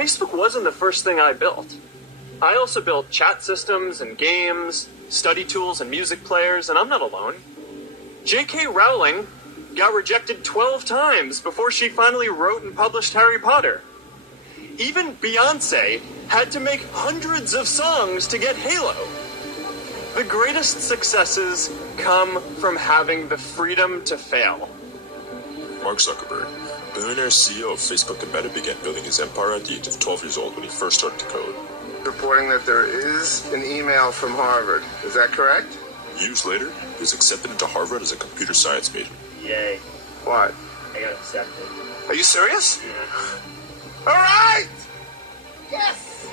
Facebook wasn't the first thing I built. I also built chat systems and games, study tools and music players, and I'm not alone. J.K. Rowling got rejected 12 times before she finally wrote and published Harry Potter. Even Beyoncé had to make hundreds of songs to get Halo. The greatest successes come from having the freedom to fail. Mark Zuckerberg, billionaire CEO of Facebook and Meta, began building his empire at the age of 12 years old when he first started to code. Reporting that there is an email from Harvard. Is that correct? Years later, he was accepted into Harvard as a computer science major. Yay. What? I got accepted. Are you serious? Yeah. All right! Yes!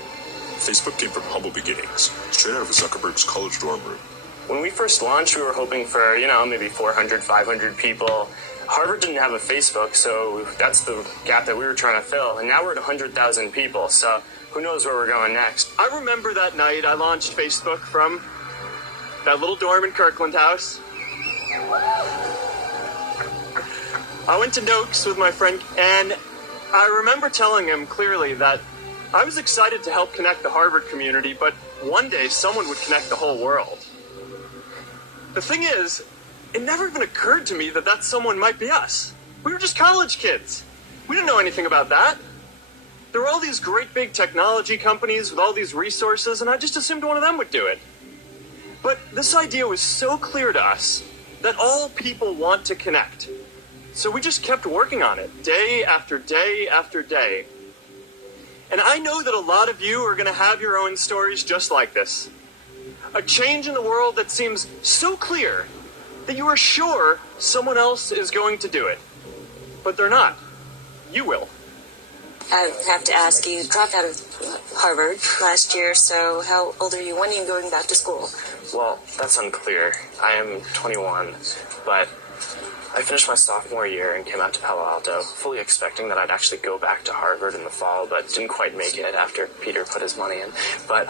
Facebook came from humble beginnings, straight out of Zuckerberg's college dorm room. When we first launched, we were hoping for, maybe 400, 500 people. Harvard didn't have a Facebook, so that's the gap that we were trying to fill. And now we're at 100,000 people, so who knows where we're going next. I remember that night I launched Facebook from that little dorm in Kirkland House. I went to Noakes with my friend, and I remember telling him clearly that I was excited to help connect the Harvard community, but one day someone would connect the whole world. The thing is, it never even occurred to me that that someone might be us. We were just college kids. We didn't know anything about that. There were all these great big technology companies with all these resources, and I just assumed one of them would do it. But this idea was so clear to us that all people want to connect. So we just kept working on it, day after day after day. And I know that a lot of you are going to have your own stories just like this. A change in the world that seems so clear that you are sure someone else is going to do it. But they're not. You will. I have to ask, you dropped out of Harvard last year, so how old are you? When are you going back to school? Well, that's unclear. I am 21, but I finished my sophomore year and came out to Palo Alto, fully expecting that I'd actually go back to Harvard in the fall, but didn't quite make it after Peter put his money in. But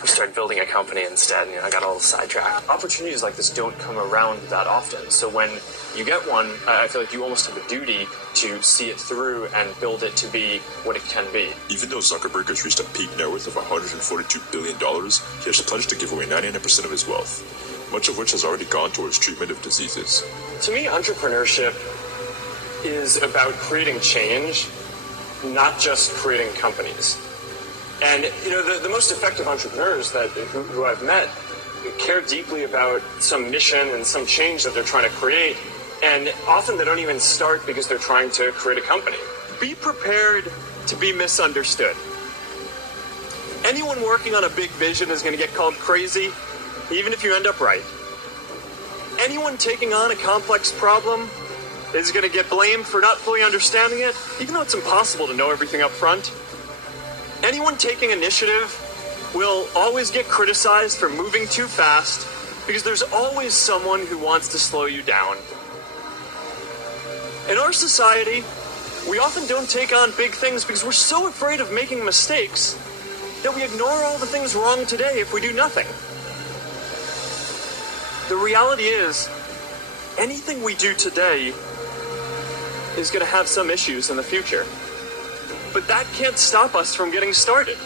we started building a company instead, and I got a little sidetracked. Opportunities like this don't come around that often, so when you get one, I feel like you almost have a duty to see it through and build it to be what it can be. Even though Zuckerberg has reached a peak net worth of $142 billion, he has pledged to give away 99% of his wealth, much of which has already gone towards treatment of diseases. To me, entrepreneurship is about creating change, not just creating companies. And, the most effective entrepreneurs who I've met care deeply about some mission and some change that they're trying to create. And often they don't even start because they're trying to create a company. Be prepared to be misunderstood. Anyone working on a big vision is going to get called crazy, even if you end up right. Anyone taking on a complex problem is going to get blamed for not fully understanding it, even though it's impossible to know everything up front. Anyone taking initiative will always get criticized for moving too fast, because there's always someone who wants to slow you down. In our society, we often don't take on big things because we're so afraid of making mistakes that we ignore all the things wrong today if we do nothing. The reality is, anything we do today is going to have some issues in the future. But that can't stop us from getting started.